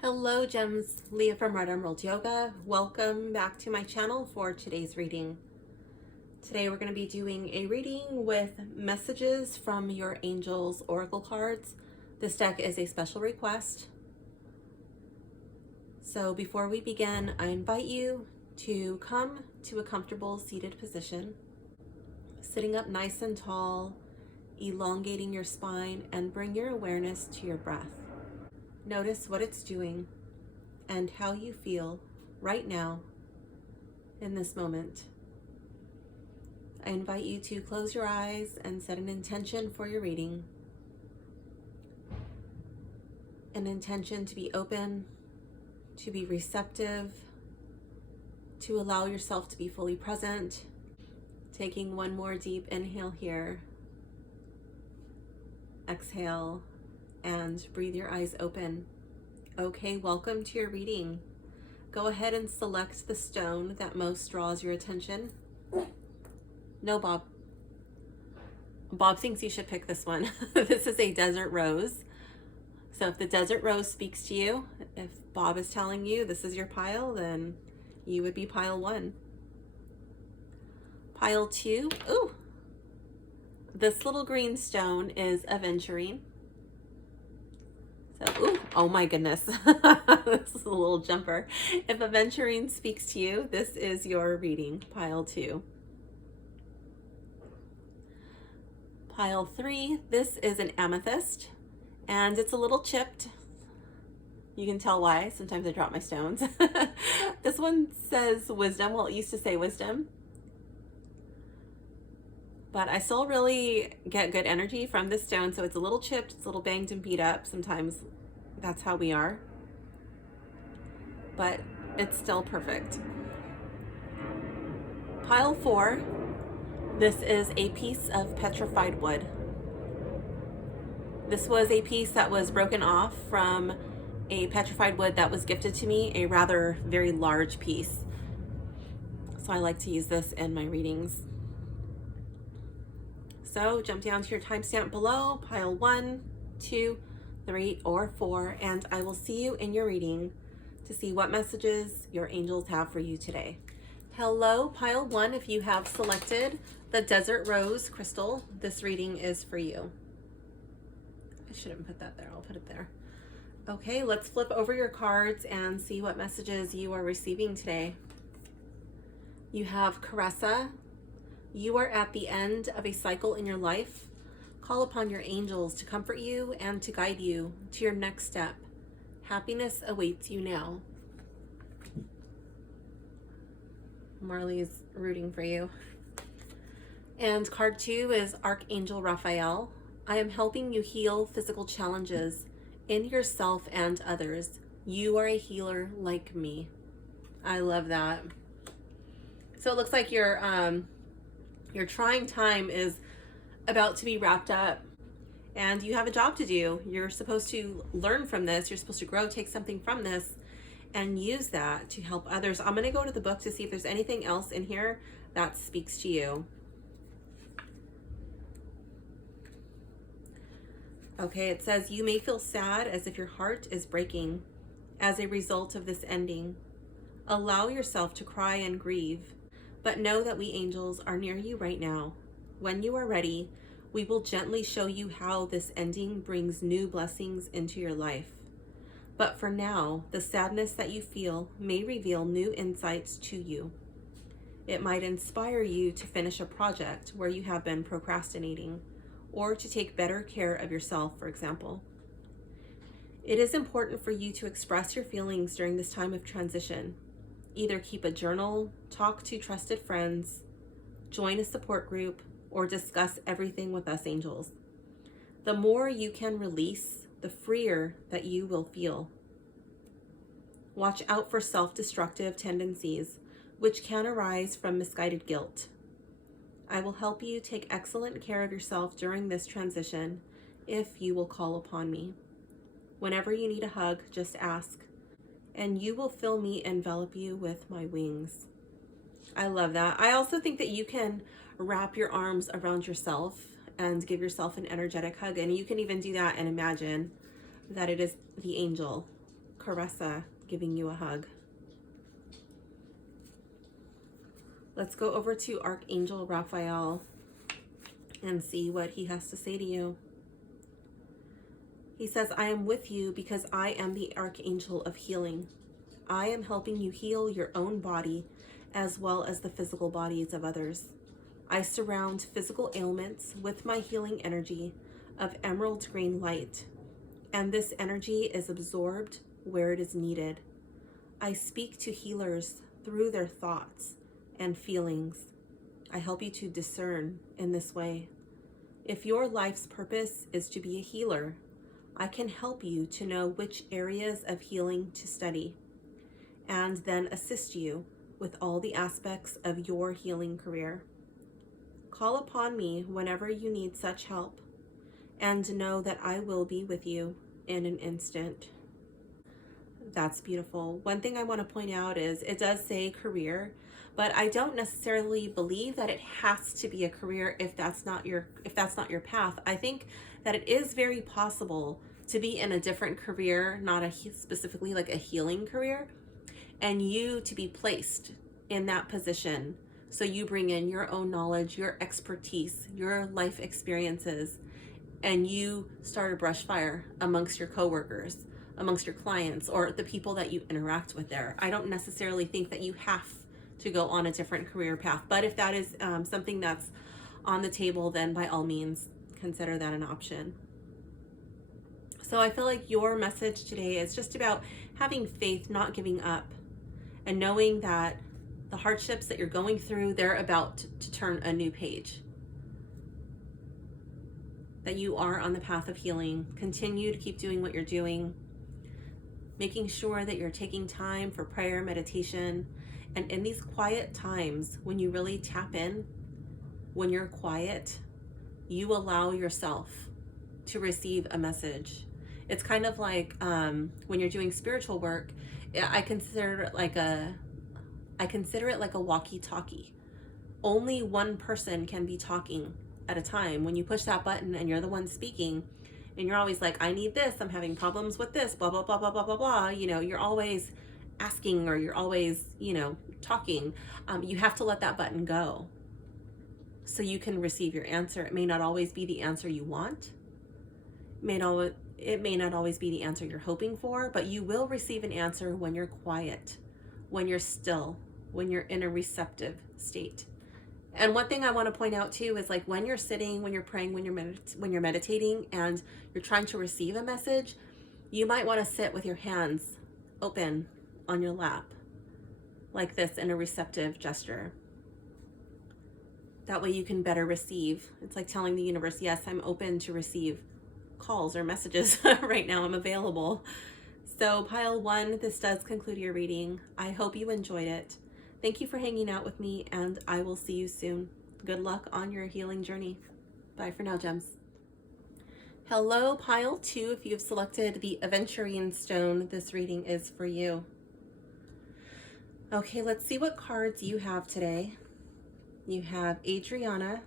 Hello gems, Leah from Red Emerald Yoga. Welcome back to my channel for today's reading. Today we're going to be doing a reading with messages from your angels oracle cards. This deck is a special request. So before we begin, I invite you to come to a comfortable seated position, sitting up nice and tall, elongating your spine, and bring your awareness to your breath. Notice what it's doing and how you feel right now in this moment. I invite you to close your eyes and set an intention for your reading. An intention to be open, to be receptive, to allow yourself to be fully present. Taking one more deep inhale here. Exhale. And breathe your eyes open. Okay, welcome to your reading. Go ahead and select the stone that most draws your attention. No, Bob. Bob thinks you should pick this one. This is a desert rose. So if the desert rose speaks to you, if Bob is telling you this is your pile, then you would be pile 1. Pile 2, ooh. This little green stone is aventurine. So, ooh, oh my goodness, this is a little jumper. If aventurine speaks to you, this is your reading, pile 2. Pile 3, this is an amethyst, and it's a little chipped. You can tell why, sometimes I drop my stones. This one says wisdom, well, it used to say wisdom. But I still really get good energy from this stone. So it's a little chipped, it's a little banged and beat up. Sometimes that's how we are. But it's still perfect. Pile 4, this is a piece of petrified wood. This was a piece that was broken off from a petrified wood that was gifted to me, a rather very large piece. So I like to use this in my readings. So jump down to your timestamp below, pile 1, 2, 3, or 4, and I will see you in your reading to see what messages your angels have for you today. Hello, pile 1. If you have selected the Desert Rose crystal, this reading is for you. I shouldn't put that there. I'll put it there. Okay, let's flip over your cards and see what messages you are receiving today. You have Caressa. You are at the end of a cycle in your life. Call upon your angels to comfort you and to guide you to your next step. Happiness awaits you now. Marley's rooting for you. And card 2 is Archangel Raphael. I am helping you heal physical challenges in yourself and others. You are a healer like me. I love that. So it looks like your trying time is about to be wrapped up and you have a job to do. You're supposed to learn from this. You're supposed to grow, take something from this and use that to help others. I'm going to go to the book to see if there's anything else in here that speaks to you. Okay, it says you may feel sad as if your heart is breaking as a result of this ending. Allow yourself to cry and grieve. But know that we angels are near you right now. When you are ready, we will gently show you how this ending brings new blessings into your life. But for now, the sadness that you feel may reveal new insights to you. It might inspire you to finish a project where you have been procrastinating, or to take better care of yourself, for example. It is important for you to express your feelings during this time of transition. Either keep a journal, talk to trusted friends, join a support group, or discuss everything with us angels. The more you can release, the freer that you will feel. Watch out for self-destructive tendencies, which can arise from misguided guilt. I will help you take excellent care of yourself during this transition if you will call upon me. Whenever you need a hug, just ask. And you will feel me envelop you with my wings. I love that. I also think that you can wrap your arms around yourself and give yourself an energetic hug. And you can even do that and imagine that it is the angel Caressa giving you a hug. Let's go over to Archangel Raphael and see what he has to say to you. He says, I am with you because I am the Archangel of healing. I am helping you heal your own body as well as the physical bodies of others. I surround physical ailments with my healing energy of emerald green light, and this energy is absorbed where it is needed. I speak to healers through their thoughts and feelings. I help you to discern in this way. If your life's purpose is to be a healer, I can help you to know which areas of healing to study, and then assist you with all the aspects of your healing career. Call upon me whenever you need such help, and know that I will be with you in an instant. That's beautiful. One thing I want to point out is it does say career, but I don't necessarily believe that it has to be a career if that's not your path. I think that it is very possible to be in a different career, not specifically like a healing career, and you to be placed in that position. So you bring in your own knowledge, your expertise, your life experiences, and you start a brush fire amongst your coworkers, amongst your clients, or the people that you interact with there. I don't necessarily think that you have to go on a different career path, but if that is something that's on the table, then by all means, consider that an option. So I feel like your message today is just about having faith, not giving up, and knowing that the hardships that you're going through, they're about to turn a new page. That you are on the path of healing. Continue to keep doing what you're doing, making sure that you're taking time for prayer, meditation, and in these quiet times when you really tap in, when you're quiet, you allow yourself to receive a message. It's kind of like when you're doing spiritual work, I consider it like a walkie-talkie. Only one person can be talking at a time. When you push that button and you're the one speaking, and you're always like, I need this, I'm having problems with this, blah, blah, blah, blah, blah, blah, blah. You're always asking, or you're always, talking. You have to let that button go so you can receive your answer. It may not always be the answer you want. It may not always be the answer you're hoping for, but you will receive an answer when you're quiet, when you're still, when you're in a receptive state. And one thing I want to point out too is like when you're sitting, when you're praying, when you're meditating and you're trying to receive a message, you might want to sit with your hands open on your lap like this in a receptive gesture. That way you can better receive. It's like telling the universe, yes, I'm open to receive calls or messages right now. I'm available. So pile 1, this does conclude your reading. I hope you enjoyed it. Thank you for hanging out with me, and I will see you soon. Good luck on your healing journey. Bye for now, gems. Hello, pile 2. If you've selected the aventurine stone, this reading is for you. Okay, let's see what cards you have today. You have Adriana,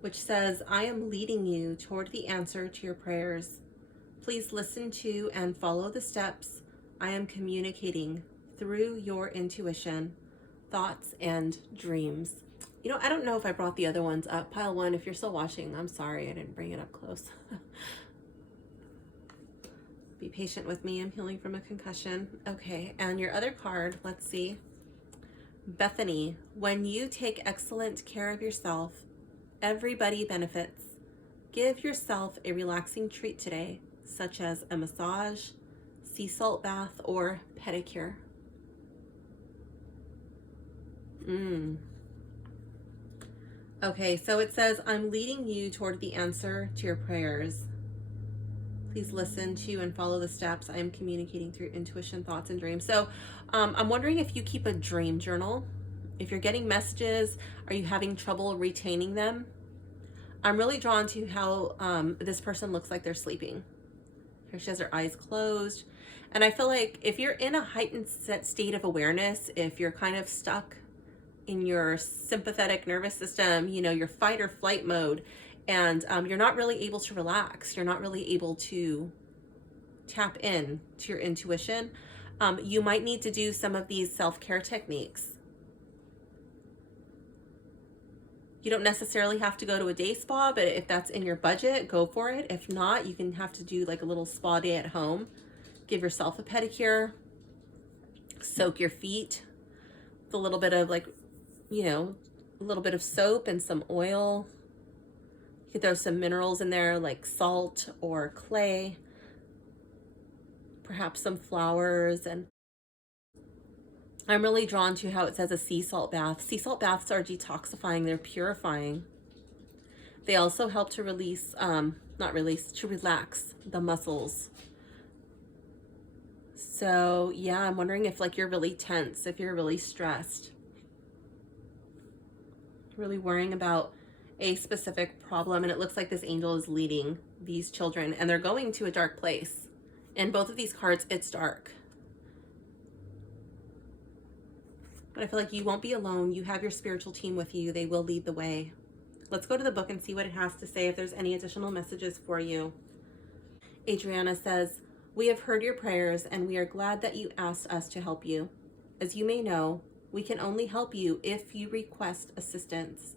which says, I am leading you toward the answer to your prayers. Please listen to and follow the steps I am communicating through your intuition, thoughts, and dreams. I don't know if I brought the other ones up. Pile 1, if you're still watching, I'm sorry I didn't bring it up close. Be patient with me. I'm healing from a concussion. Okay, and your other card, let's see. Bethany, when you take excellent care of yourself, everybody benefits. Give yourself a relaxing treat today, such as a massage, sea salt bath, or pedicure. Okay, so it says, I'm leading you toward the answer to your prayers. Please listen to and follow the steps I am communicating through intuition, thoughts, and dreams. So I'm wondering if you keep a dream journal. If you're getting messages, are you having trouble retaining them? I'm really drawn to how this person looks like they're sleeping. Here she has her eyes closed. And I feel like if you're in a heightened state of awareness, if you're kind of stuck in your sympathetic nervous system, your fight or flight mode, and you're not really able to relax, you're not really able to tap in to your intuition. You might need to do some of these self-care techniques. You don't necessarily have to go to a day spa, but if that's in your budget, go for it. If not, you can have to do like a little spa day at home. Give yourself a pedicure, soak your feet with a little bit of like, a little bit of soap and some oil. You could throw some minerals in there like salt or clay, perhaps some flowers. And I'm really drawn to how it says a sea salt bath. Sea salt baths are detoxifying, they're purifying. They also help to release, to relax the muscles. So yeah, I'm wondering if like you're really tense, if you're really stressed, really worrying about a specific problem. And it looks like this angel is leading these children and they're going to a dark place. In both of these cards, it's dark. But I feel like you won't be alone. You have your spiritual team with you. They will lead the way. Let's go to the book and see what it has to say, if there's any additional messages for you. Adriana says, "We have heard your prayers and we are glad that you asked us to help you. As you may know, we can only help you if you request assistance.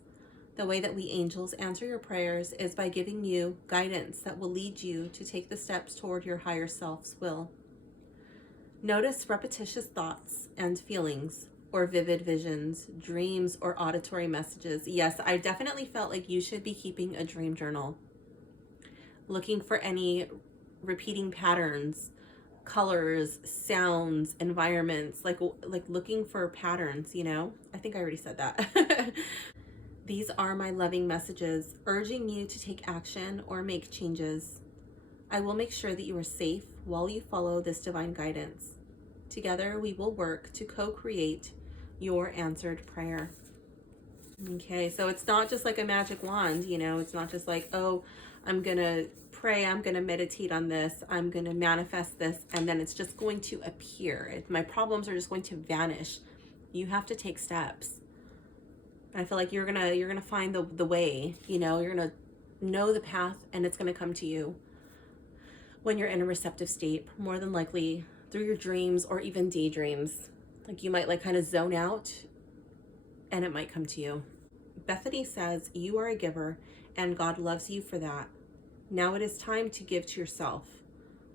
The way that we angels answer your prayers is by giving you guidance that will lead you to take the steps toward your higher self's will. Notice repetitious thoughts and feelings, or vivid visions, dreams, or auditory messages." Yes, I definitely felt like you should be keeping a dream journal. Looking for any repeating patterns, colors, sounds, environments, like looking for patterns, I think I already said that. "These are my loving messages, urging you to take action or make changes. I will make sure that you are safe while you follow this divine guidance. Together, we will work to co-create your answered prayer." Okay, so it's not just like a magic wand, it's not just like, oh, I'm going to pray, I'm going to meditate on this, I'm going to manifest this, and then it's just going to appear. My problems are just going to vanish. You have to take steps. I feel like you're gonna find the way, you're gonna know the path, and it's gonna come to you when you're in a receptive state, more than likely through your dreams or even daydreams. Like you might like kind of zone out and it might come to you. Bethany says, "You are a giver and God loves you for that. Now it is time to give to yourself.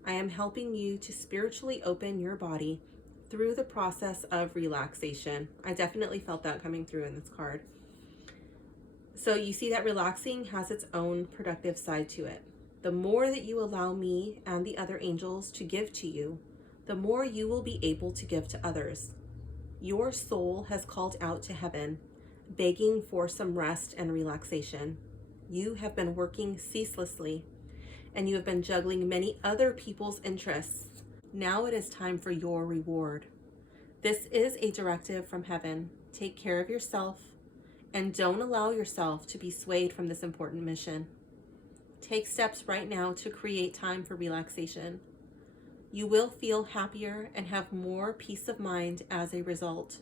I am helping you to spiritually open your body through the process of relaxation." I definitely felt that coming through in this card. So you see that relaxing has its own productive side to it. The more that you allow me and the other angels to give to you, the more you will be able to give to others. Your soul has called out to heaven, begging for some rest and relaxation. You have been working ceaselessly, and you have been juggling many other people's interests. Now it is time for your reward. This is a directive from heaven. Take care of yourself and don't allow yourself to be swayed from this important mission. Take steps right now to create time for relaxation. You will feel happier and have more peace of mind as a result,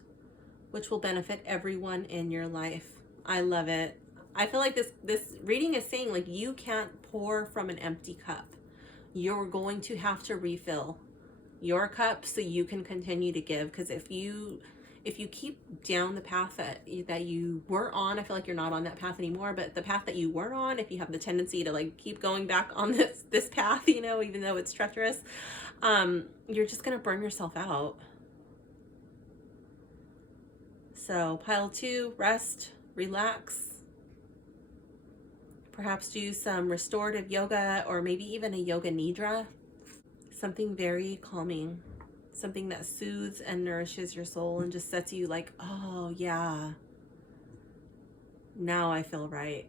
which will benefit everyone in your life. I love it. I feel like this reading is saying like you can't pour from an empty cup. You're going to have to refill your cup so you can continue to give, because if you keep down the path that you were on, I feel like you're not on that path anymore, but the path that you were on, if you have the tendency to like keep going back on this path, even though it's treacherous, you're just gonna burn yourself out. So pile 2, rest, relax, perhaps do some restorative yoga or maybe even a yoga nidra. Something very calming, something that soothes and nourishes your soul and just sets you like, oh yeah, now I feel right.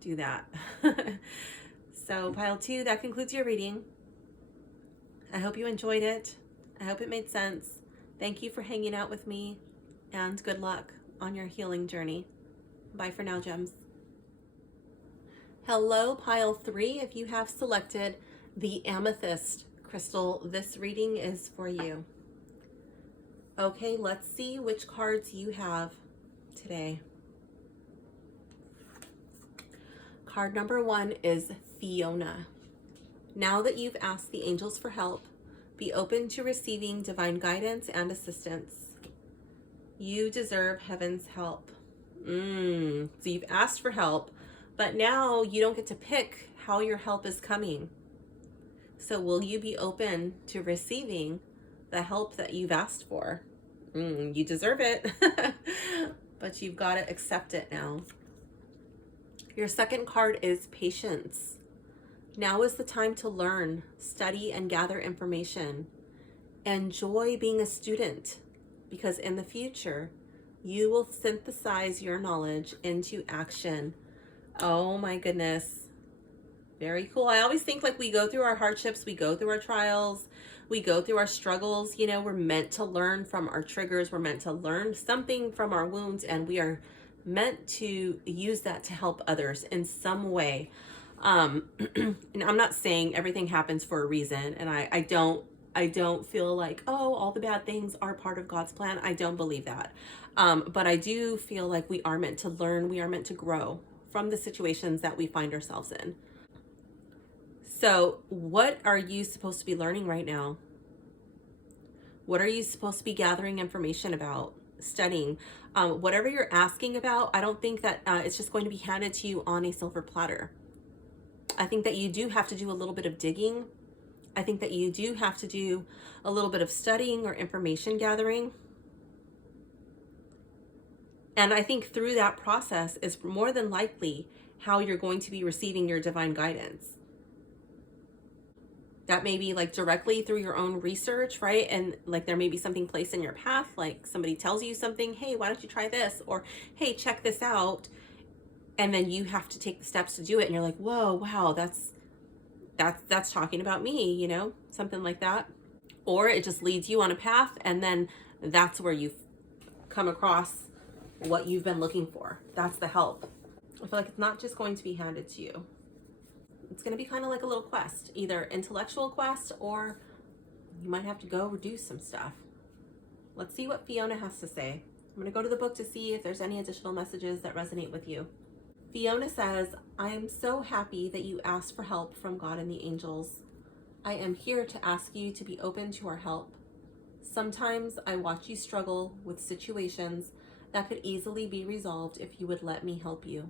Do that. So pile 2, that concludes your reading. I hope you enjoyed it. I hope it made sense. Thank you for hanging out with me, and good luck on your healing journey. Bye for now, gems. Hello, pile 3. If you have selected the amethyst crystal, this reading is for you. Okay, let's see which cards you have today. Card number 1 is Fiona. Now that you've asked the angels for help, be open to receiving divine guidance and assistance. You deserve heaven's help. So you've asked for help, but now you don't get to pick how your help is coming. So will you be open to receiving the help that you've asked for? You deserve it, but you've got to accept it now. Your second card is patience. Now is the time to learn, study, and gather information. Enjoy being a student, because in the future, you will synthesize your knowledge into action. Oh my goodness. Very cool. I always think like we go through our hardships, we go through our trials, we go through our struggles. You know, we're meant to learn from our triggers. We're meant to learn something from our wounds, and we are meant to use that to help others in some way. And I'm not saying everything happens for a reason, and I don't feel like, oh, all the bad things are part of God's plan. I don't believe that. But I do feel like we are meant to learn, we are meant to grow from the situations that we find ourselves in. So what are you supposed to be learning right now? What are you supposed to be gathering information about, studying? Whatever you're asking about, I don't think that it's just going to be handed to you on a silver platter. I think that you do have to do a little bit of digging. I think that you do have to do a little bit of studying or information gathering. And I think through that process is more than likely how you're going to be receiving your divine guidance. That may be like directly through your own research, right? And like there may be something placed in your path, like somebody tells you something, hey, why don't you try this? Or, hey, check this out. And then you have to take the steps to do it. And you're like, whoa, wow, that's talking about me, you know, something like that. Or it just leads you on a path, and then that's where you come across what you've been looking for. That's the help. I feel like it's not just going to be handed to you. It's going to be kind of like a little quest, either intellectual quest, or you might have to go do some stuff. Let's see what Fiona has to say. I'm going to go to the book to see if there's any additional messages that resonate with you. Fiona says, I am so happy that you asked for help from God and the angels. I am here to ask you to be open to our help. Sometimes I watch you struggle with situations that could easily be resolved if you would let me help you.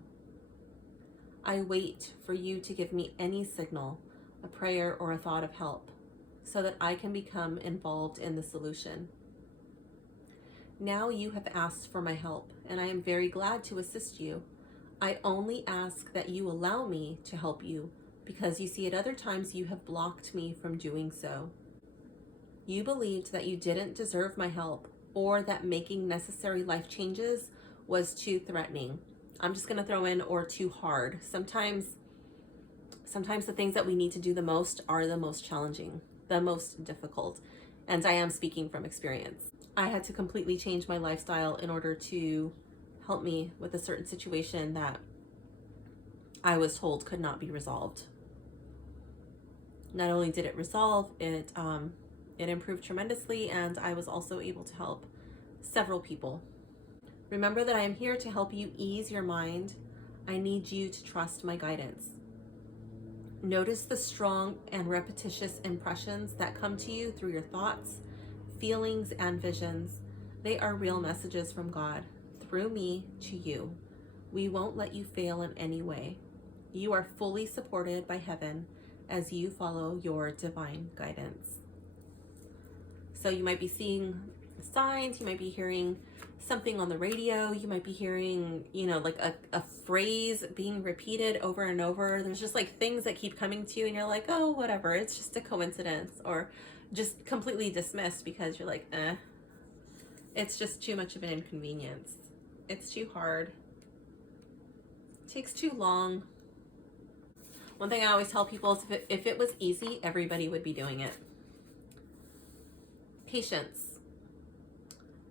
I wait for you to give me any signal, a prayer, or a thought of help, so that I can become involved in the solution. Now you have asked for my help, and I am very glad to assist you. I only ask that you allow me to help you, because you see at other times you have blocked me from doing so. You believed that you didn't deserve my help, or that making necessary life changes was too threatening. I'm just going to throw in or too hard. Sometimes the things that we need to do the most are the most challenging, the most difficult. And I am speaking from experience. I had to completely change my lifestyle in order to help me with a certain situation that I was told could not be resolved. Not only did it resolve, it improved tremendously, and I was also able to help several people. Remember that I am here to help you ease your mind. I need you to trust my guidance. Notice the strong and repetitious impressions that come to you through your thoughts, feelings, and visions. They are real messages from God, through me to you. We won't let you fail in any way. You are fully supported by heaven as you follow your divine guidance. So you might be seeing signs, you might be hearing something on the radio, you might be hearing, like a phrase being repeated over and over. There's just like things that keep coming to you, and you're like, oh, whatever, it's just a coincidence, or just completely dismissed because you're like, it's just too much of an inconvenience. It's too hard. It takes too long. One thing I always tell people is if it was easy, everybody would be doing it. Patience.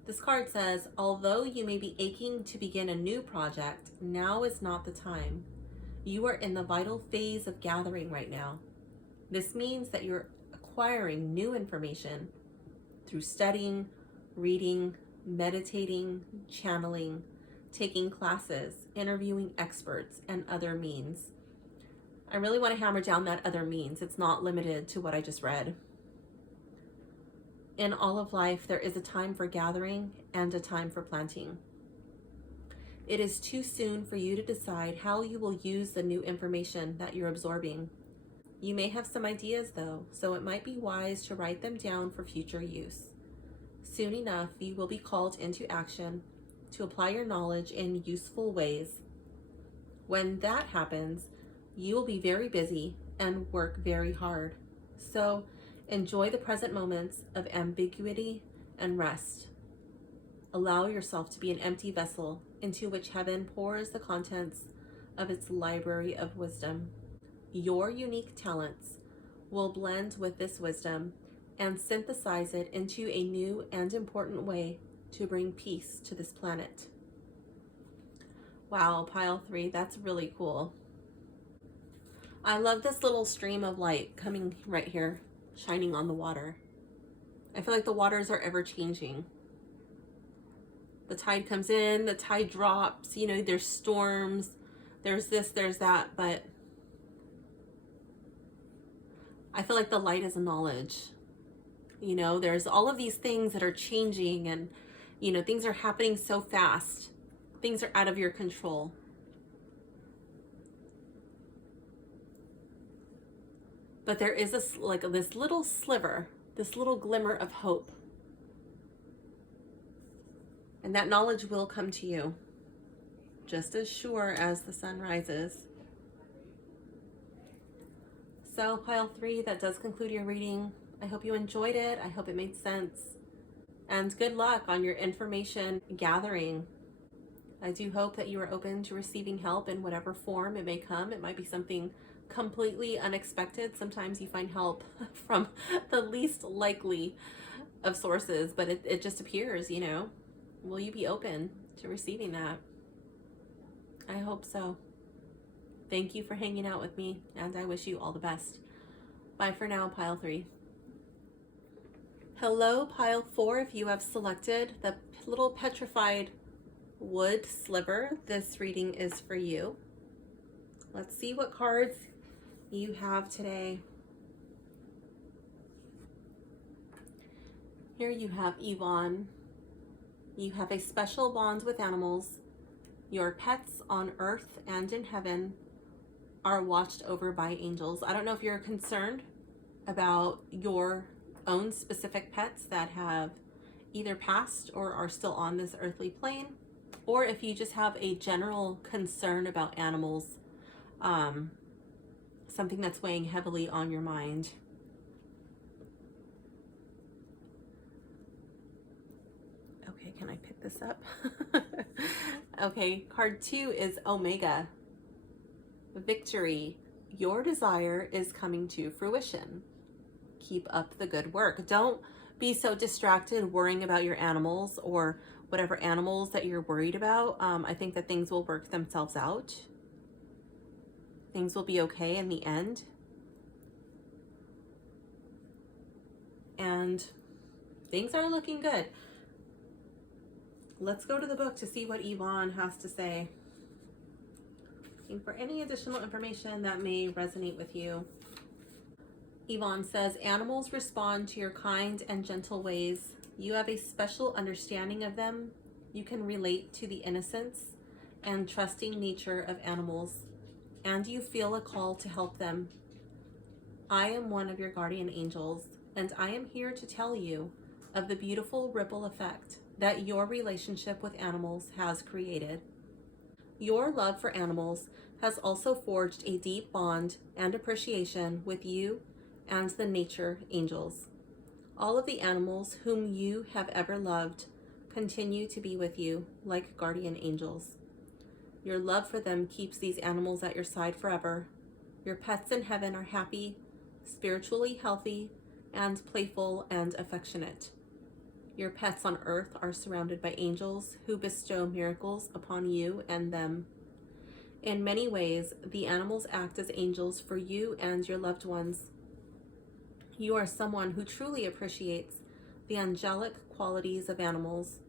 This card says, although you may be aching to begin a new project, now is not the time. You are in the vital phase of gathering right now. This means that you're acquiring new information through studying, reading, meditating, channeling, taking classes, interviewing experts, and other means. I really want to hammer down that other means. It's not limited to what I just read. In all of life, there is a time for gathering and a time for planting. It is too soon for you to decide how you will use the new information that you're absorbing. You may have some ideas though, so it might be wise to write them down for future use. Soon enough, you will be called into action to apply your knowledge in useful ways. When that happens, you will be very busy and work very hard. So enjoy the present moments of ambiguity and rest. Allow yourself to be an empty vessel into which heaven pours the contents of its library of wisdom. Your unique talents will blend with this wisdom and synthesize it into a new and important way to bring peace to this planet. Wow, pile 3, that's really cool. I love this little stream of light coming right here, shining on the water. I feel like the waters are ever changing. The tide comes in, the tide drops, you know, there's storms, there's this, there's that, but I feel like the light is knowledge. You know, there's all of these things that are changing and, you know, things are happening so fast. Things are out of your control. But there is this little sliver, this little glimmer of hope. And that knowledge will come to you, just as sure as the sun rises. So pile 3, that does conclude your reading. I hope you enjoyed it. I hope it made sense. And good luck on your information gathering. I do hope that you are open to receiving help in whatever form it may come. It might be something completely unexpected. Sometimes you find help from the least likely of sources, but it just appears, you know. Will you be open to receiving that? I hope so. Thank you for hanging out with me, and I wish you all the best. Bye for now, pile 3. Hello, pile 4. If you have selected the little petrified wood sliver, this reading is for you. Let's see what cards you have today. Here you have Yvonne. You have a special bond with animals. Your pets on earth and in heaven are watched over by angels. I don't know if you're concerned about your own specific pets that have either passed or are still on this earthly plane, or if you just have a general concern about animals, something that's weighing heavily on your mind. Okay, can I pick this up? Okay, card 2 is Omega. Victory. Your desire is coming to fruition. Keep up the good work. Don't be so distracted worrying about your animals or whatever animals that you're worried about. I think that things will work themselves out. Things will be okay in the end. And things are looking good. Let's go to the book to see what Yvonne has to say. Looking for any additional information that may resonate with you. Yvonne says, animals respond to your kind and gentle ways. You have a special understanding of them. You can relate to the innocence and trusting nature of animals, and you feel a call to help them. I am one of your guardian angels, and I am here to tell you of the beautiful ripple effect that your relationship with animals has created. Your love for animals has also forged a deep bond and appreciation with you and the nature angels. All of the animals whom you have ever loved continue to be with you like guardian angels. Your love for them keeps these animals at your side forever. Your pets in heaven are happy, spiritually healthy, and playful and affectionate. Your pets on earth are surrounded by angels who bestow miracles upon you and them. In many ways, the animals act as angels for you and your loved ones. You are someone who truly appreciates the angelic qualities of animals.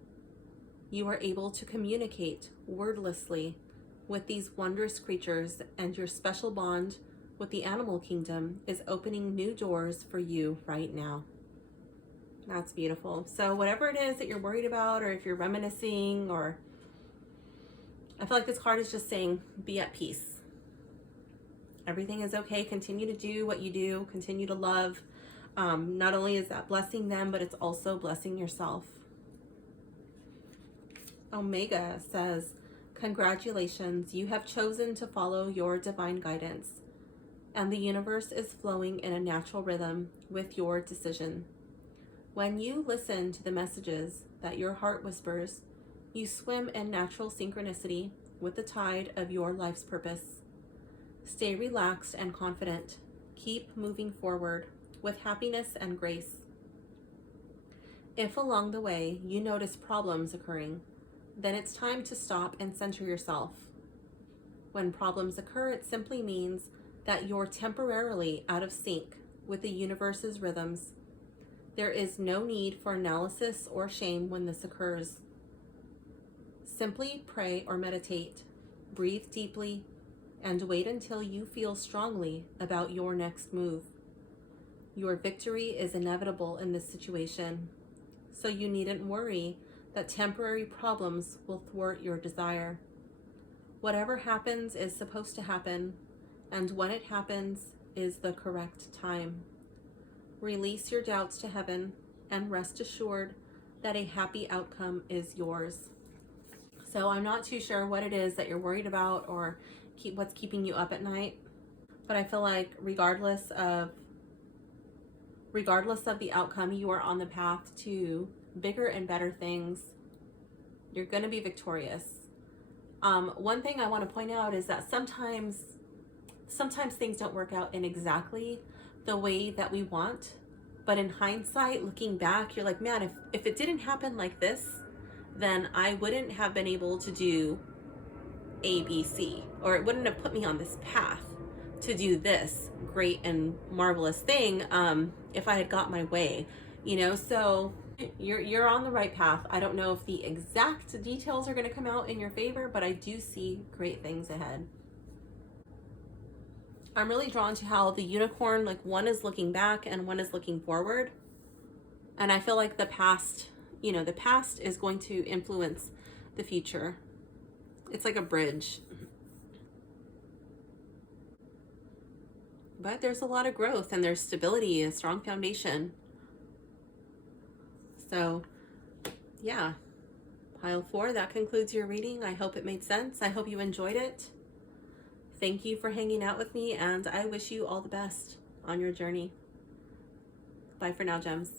You are able to communicate wordlessly with these wondrous creatures, and your special bond with the animal kingdom is opening new doors for you right now. That's beautiful. So whatever it is that you're worried about, or if you're reminiscing, or I feel like this card is just saying, be at peace. Everything is okay. Continue to do what you do. Continue to love. Not only is that blessing them, but it's also blessing yourself. Omega says, congratulations, you have chosen to follow your divine guidance, and the universe is flowing in a natural rhythm with your decision. When you listen to the messages that your heart whispers, you swim in natural synchronicity with the tide of your life's purpose. Stay relaxed and confident. Keep moving forward with happiness and grace. If along the way you notice problems occurring, then it's time to stop and center yourself. When problems occur, it simply means that you're temporarily out of sync with the universe's rhythms. There is no need for analysis or shame when this occurs. Simply pray or meditate, breathe deeply, and wait until you feel strongly about your next move. Your victory is inevitable in this situation, so you needn't worry that temporary problems will thwart your desire. Whatever happens is supposed to happen, and when it happens is the correct time. Release your doubts to heaven and rest assured that a happy outcome is yours. So I'm not too sure what it is that you're worried about or what's keeping you up at night, but I feel like regardless of the outcome, you are on the path to bigger and better things. You're going to be victorious. One thing I want to point out is that sometimes things don't work out in exactly the way that we want, but in hindsight, looking back, you're like, man, if it didn't happen like this, then I wouldn't have been able to do A, B, C, or it wouldn't have put me on this path to do this great and marvelous thing if I had got my way, so you're on the right path. I don't know if the exact details are going to come out in your favor, but I do see great things ahead. I'm really drawn to how the unicorn, like one is looking back and one is looking forward. And I feel like the past is going to influence the future. It's like a bridge. But there's a lot of growth and there's stability, a strong foundation. So, yeah. Pile 4, that concludes your reading. I hope it made sense. I hope you enjoyed it. Thank you for hanging out with me, and I wish you all the best on your journey. Bye for now, gems.